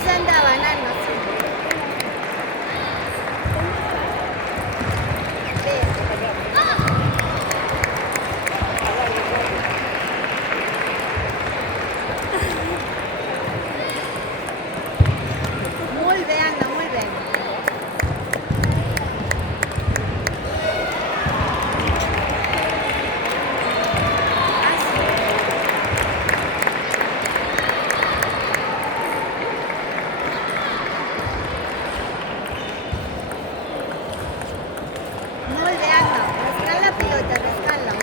Pues andaban, Anna, sí. Molt bé, Anna, molt bé. Molt bé, Anna. Rascant la pilota, rascant-la.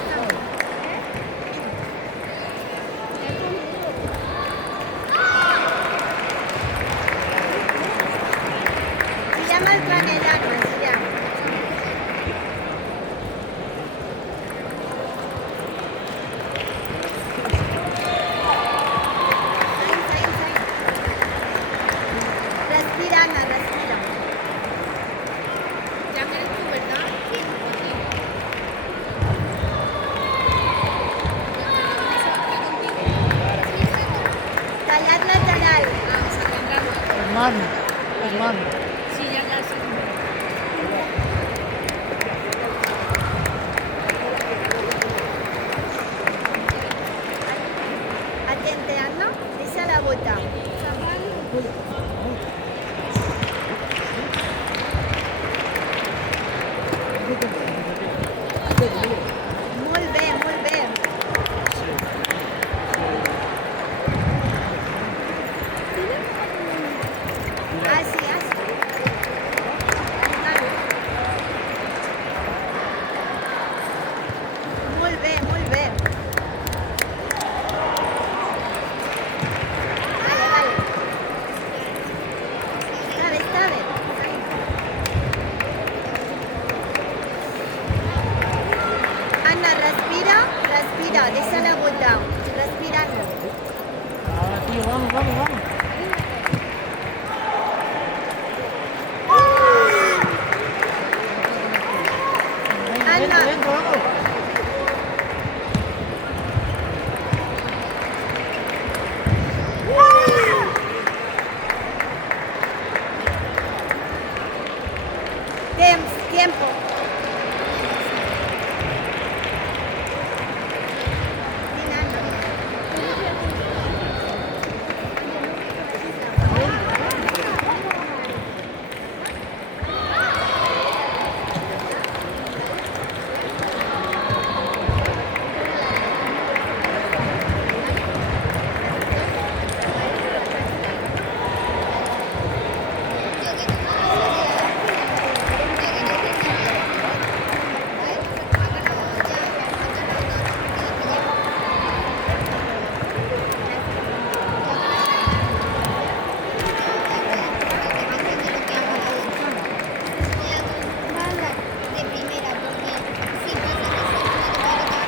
Girem el planell, Anna, girem. Seguim, seguim, seguim. Respira, Anna, respira. Ya quieres tú, ¿verdad? Sí. Tallat lateral. Hermano, hermano. Sí, ya, sí. Atente, Anna. Deixa la bota. Molt bé, molt bé. Així, així. Molt bé, molt bé. Vale, vale. Està bé, està bé. Anna, respira, respira, deixa-la botar. Respira, Anna. Ah, tío, vamos, vamos, vamos. Venga, Anna. dentro, dentro, vamos. Temps, tiempo. Vinga, Anna.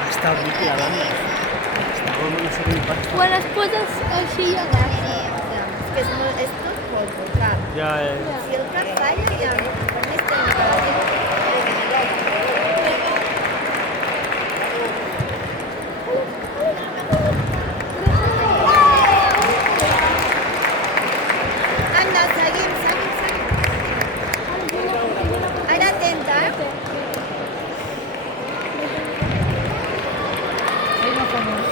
Está horrible la banda. Está como no sé qué pasa. Quan es posa així ja agafa. Que és tot polvo, clar. Ya, Si el cap falla, ja per més tècnica la gent. Anna, seguim, seguim, seguim. Ara atenta, eh?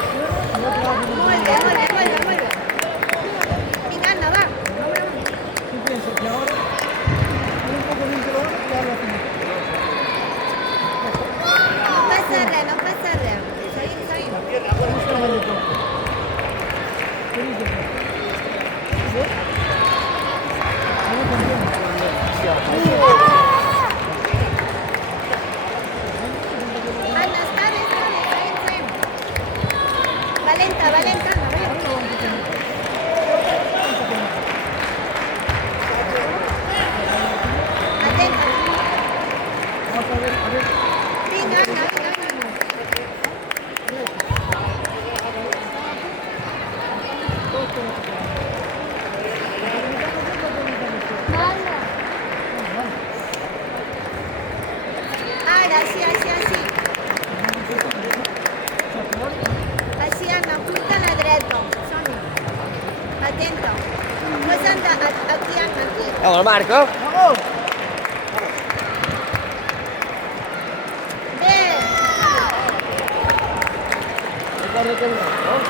Molt bé, molt bé, molt bé, molt bé. Vinga, Anna, va. ¿Qué piensas? Que ahora un poco dentro ya la tengo. No passa res, no passa res. Seguim, seguim. ¿Cómo está el todo? ¿Qué dices? ¿Sí? Vamos con Anna, està bé, seguim, seguim. Valenta, valenta, Anna, valenta. Atenta. Vamos a ver, a ver. Vinga, Anna, vinga, Anna. Ara, així, així, així. Així, Anna, furta a la dreta. Som-hi. Atenta. Posa't a Vamos, Marco. ¡Vamos! Bien. Recuerda que no.